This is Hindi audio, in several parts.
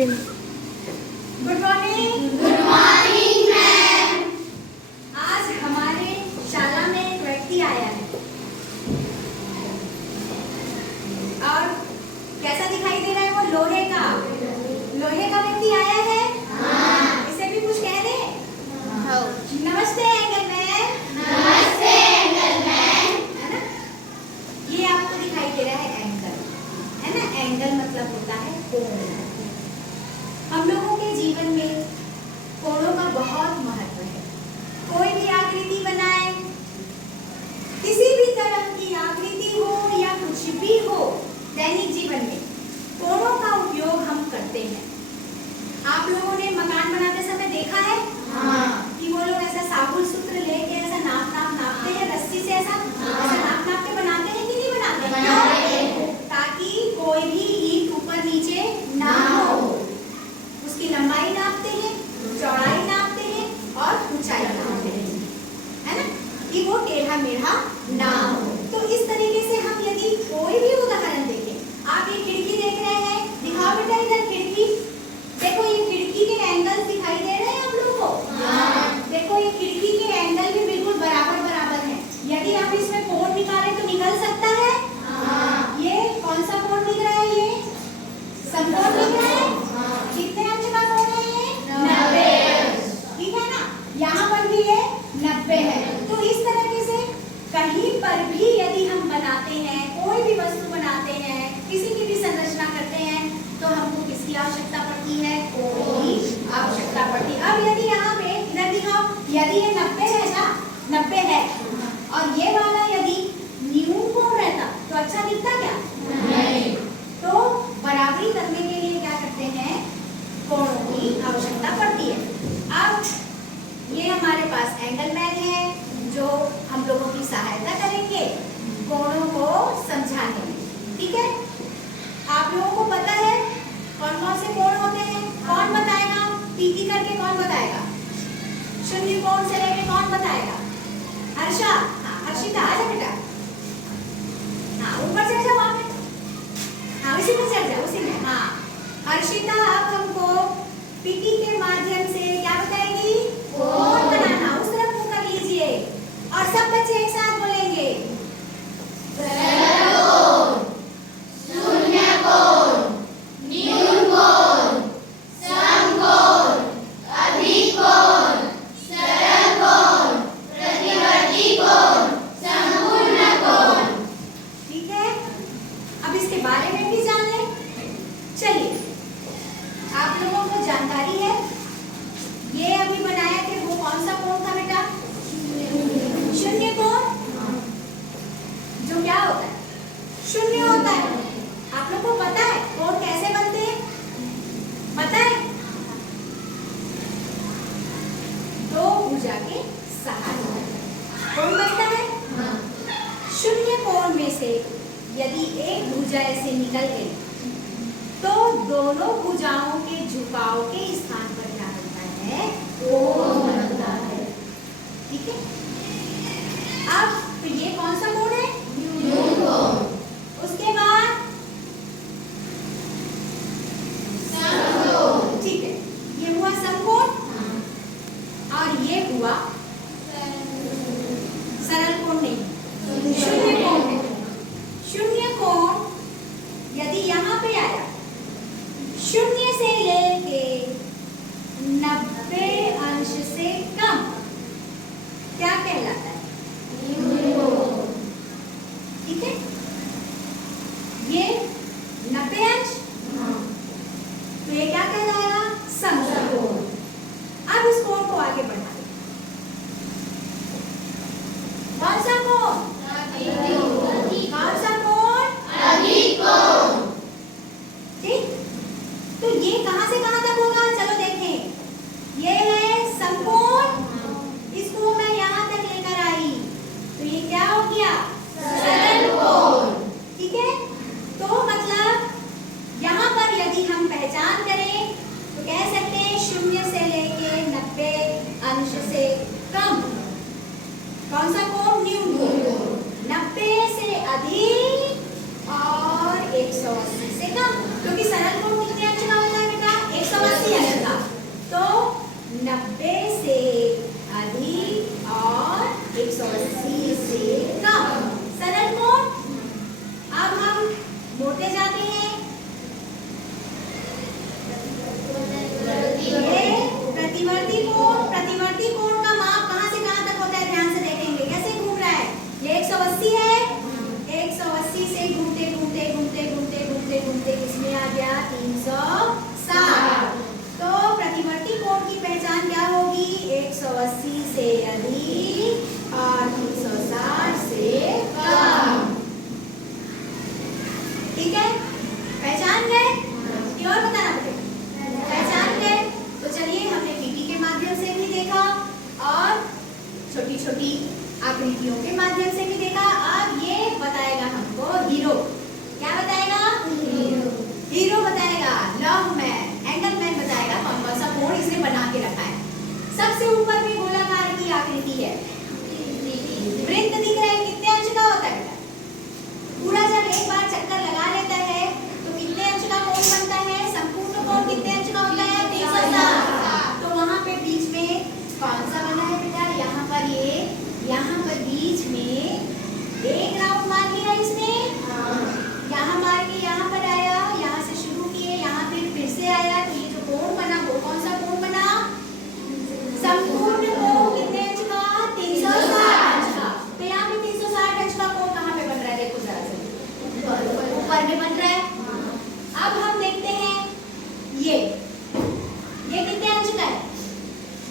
दिन। Good morning. Good morning ma'am. आज हमारे शाला में एक व्यक्ति आया है और कैसा दिखाई दे रहा है? वो लोहे का व्यक्ति आया है। हाँ। इसे भी कुछ कह दे। हाँ। नमस्ते एंगल मैन। नमस्ते एंगल मैन। है ना? ये आपको दिखाई दे रहा है एंगल, है ना? एंगल मतलब होता है कोण। हम लोगों के जीवन में कोणों का बहुत महत्व है। कोई भी आकृति बनाए, किसी भी तरह की आकृति हो या कुछ भी हो, दैनिक जीवन में कोणों का उपयोग हम करते हैं। आप लोगों ने मकान बनाते समय देखा है हाँ। कि वो लोग ऐसा साबुन सूत्र लेके ऐसा नापते हैं, रस्सी से ऐसा नाप के बनाते हैं कि नहीं बनाते? बनाते हैं। ताकि कोई भी ईंट ऊपर नीचे ना हो। उसकी लंबाई नापते हैं, चौड़ाई नापते हैं और ऊंचाई नापते हैं, है ना? कि वो टेढ़ा मेढ़ा ना हो। तो इस तरीके से हम यदि कोई भी उदाहरण देखें, आप ये खिड़की देख रहे हैं, दिखाओ बेटा इधर खिड़की। देखो ये खिड़की के एंगल दिखाई दे रहे हैं आप लोगों को? हाँ। देखो ये खिड़की के एंगल भी बिल्कुल बराबर हैं। यदि आप इसमें कोण निकालें तो निकल सकता है। हाँ। ये कौन सा कोण दिख रहा है? ये समकोण दिख रहा है। हाँ। कितने अंश का कोण है ये? 90 अंश। ठीक है ना? यहाँ पर भी ये 90 है। तो इस तरीके से कहीं पर भी यदि हम बनाते हैं, कोई भी वस्तु बनाते हैं, किसी की भी संरचना करते हैं, तो हमको किसकी आवश्यकता पड़ती है? कोण की आवश्यकता पड़ती है। अब यदि यहाँ पे इधर दिखाओ, यदि ये 90 है ना, 90 है और ये वाला यदि न्यून कोण रहता तो अच्छा दिखता क्या? नहीं। तो बराबरी करने के लिए क्या करते हैं? कोणों की आवश्यकता पड़ती है। अब ये हमारे पास एंगल मैन है जो हम लोगों की सहायता करेंगे कोणों को समझाने में। ठीक है? आप लोगों को पता है कौन कौन से कोण होते हैं? कौन बताएगा? पीटी करके कौन बताएगा? शून्य कोण से लेके कौन बताएगा? हर्षा, हर्षिता आजा बेटा। हाँ ऊपर चढ़ जाओ वहाँ पे। हाँ उसी में चढ़ जाओ, उसी में। हाँ हर्षिता अब हमको पीटी के माध्यम से क्या बताएगी? कोण बनाना। उस तरफ मुंह कर लीजिए और सब बच्चे एक साथ बोलेंगे। सरल कोण, शून्य कोण, न्यून कोण, समकोण, अभिकोण, सरल कोण, प्रतिवर्ती कोण, संपूर्ण कोण। ठीक है? अब इसके बारे में भी जान लें। चलिए, आप लोगों को जानकारी है ये अभी बनाया थे वो कौन सा कोण था बेटा? शून्य कोण। जो क्या होता है? शून्य होता है। आप लोग को पता है कोण कैसे बनते हैं? पता है? दो भुजा के सहारे कोण बनता है। शून्य कोण में से यदि एक भुजा ऐसे निकल गई तो दोनों भुजाओं के झुकाव के स्थान पर क्या बनता है? कोण बनता है। ठीक है? अब तो ये कौन सा कोण है? न्यून कोण, उसके बाद समकोण। ठीक है, ये हुआ समकोण और ये हुआ सरल कोण नहीं, शून्य कोण है। शून्य कोण यदि यहाँ पे आया, शून्य से लेके 90 अंश से कम क्या कहलाता है? न्यून कोण। ठीक है? ये 90 अंश, तो ये क्या कहलाएगा? समकोण। अब इस कोण को आगे बढ़ा दे। कौन सा कोण? कौन सा कोण? अभिकोण। ठीक? तो ये कहां से कहां तक होगा? चलो देखें। ये है समकोण, इसको मैं यहाँ तक लेकर आई तो ये क्या हो गया? सरल कोण। ठीक है? तो मतलब यहाँ पर यदि हम पहचान करें तो कह सकते हैं शून्य से लेके 90 अंश से कम कौन सा कोण? न्यून कोण। 90 से अधिक और 180 से कम, क्योंकि सरल कोण कितने अंश का होता है बेटा?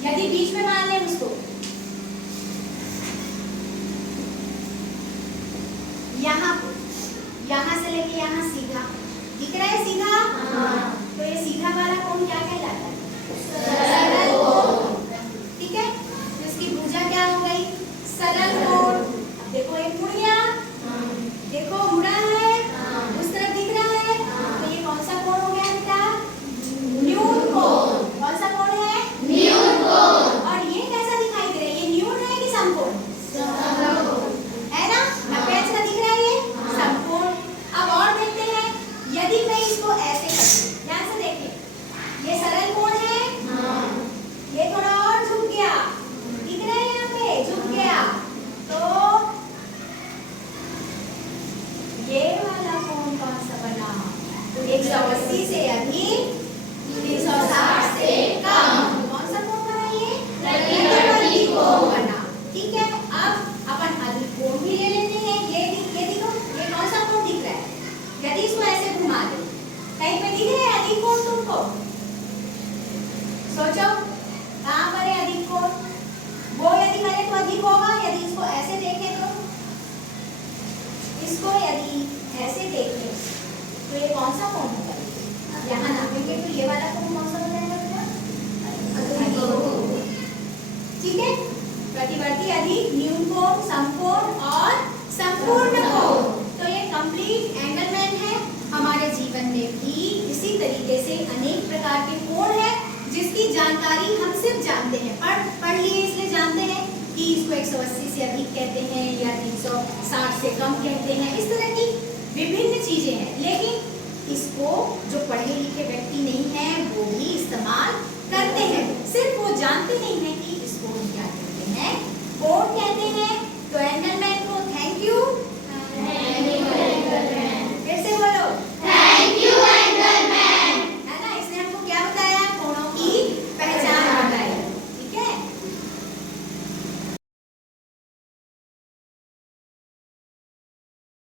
यदि बीच में मान लें उसको, यहाँ से लेके यहाँ सीधा दिख रहा है, सीधा। तो ये सीधा वाला कोण क्या कहलाता है? सरल कोण। ठीक है, तो इसकी भुजा क्या हो गई? सरल कोण। अब देखो ये मुड़ गया, देखो मुड़ा है, उस तरफ दिख रहा है, तो ये कौन सा कोण हो गया बेटा? न्यून कोण। कौन सा कोण है? न्यून कोण। और ये कैसा दिखाई दे रहा है? ये न्यून है कि समकोण? है ना, 90 अंश का दिख रहा है ये समकोण। अब और देखते हैं, यदि मैं इसको ऐसे करती, ध्यान से देखिए, ये सरल कोण है, ये थोड़ा और झुक गया, दिख रहा है यहाँ पे, झुक गया, तो ये वाला कोण कौन सा बना? 180 से अधिक, 360 से कम। कौन सा कोण बना ये? प्रतिवर्ती कोण बना। ठीक है, अब अपन अधिक कोण भी ले लेते हैं। ये देखो, ये कौन सा कोण दिख रहा है? यदि इसको ऐसे घुमा दे, कहीं पे दिख रहा है अधिक कोण तुमको? सोचो कहाँ पर है अधिक कोण? वो यदि करे तो अधिक होगा, यदि इसको ऐसे देखें तो, इसको यदि ऐसे देखें तो ये कौन सा कोण होगा? यहाँ नापेंगे तो ये वाला कोण कौन सा बताएगा बेटा? अधिक कोण। ठीक है, प्रतिवर्ती, अधिक, न्यून कोण, समकोण और संपूर्ण कोण। तो ये कंप्लीट एंगलमैन है। हमारे जीवन में भी इसी तरीके से अनेक प्रकार के कोण हैं जिसकी जानकारी हम सिर्फ जानते हैं, पढ़ लिए इसलिए जानते हैं कि इसको 180 से अधिक कहते हैं या 360 से कम कहते हैं। इस तरह की विभिन्न चीजें हैं, लेकिन इसको जो पढ़े लिखे व्यक्ति नहीं है वो भी इस्तेमाल करते हैं, सिर्फ वो जानते नहीं है कि इसको हम क्या कहते हैं, कोण कहते हैं